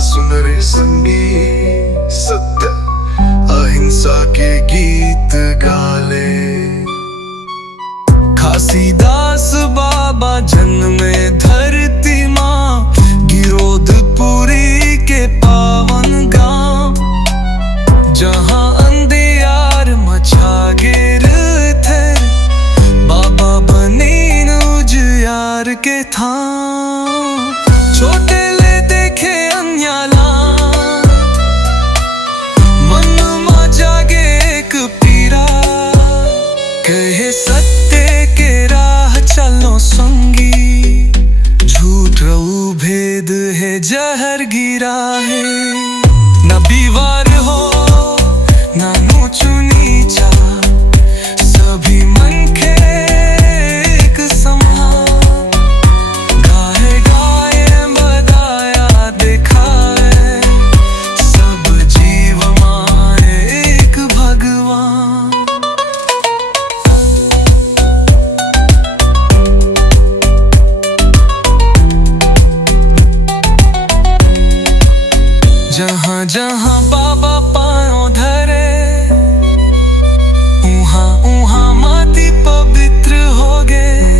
सुन रे संगी, सत्य अहिंसा के गीत गाले। घासीदास बाबा जन्मे धरती माँ, गिरोधपुरी के पावन गांव, जहां अंधियार मचा गिर थे, बाबा बनी उजियार के था। छोटे ले देखे अन्याला, मन में जागे एक पीरा, कहे सत्य के राह चलो संगी, झूठ रहू भेद है जहर गिरा है। न बीवार हो न ऊंच नीचा, सभी मन के एक समान, गाए गाए बदाया दिखाए, सब जीव माए एक भगवान। जहाँ जहाँ बाबा पाँव धरे, उहाँ उहाँ माटी पवित्र हो गए।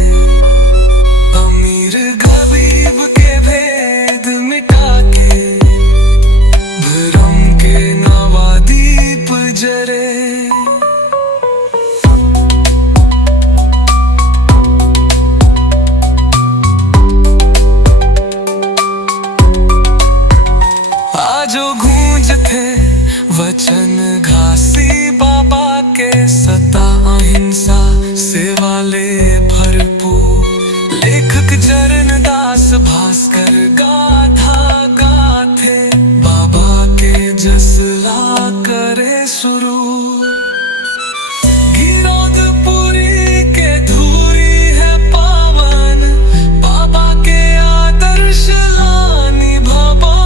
अमीर गरीब के भेद मिटा के, धर्म के नवा दीप जरे। जो गूंज थे वचन घासी बाबा के, सत्ता अहिंसा से वाले भरपूर। लेखक चरण दास भास्कर गाथा गाथे, बाबा के जसला करे शुरू। गिरोधपुरी के धूरी है पावन, बाबा के आदर्श लानी भवन।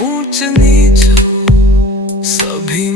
ऊंच नीच सभी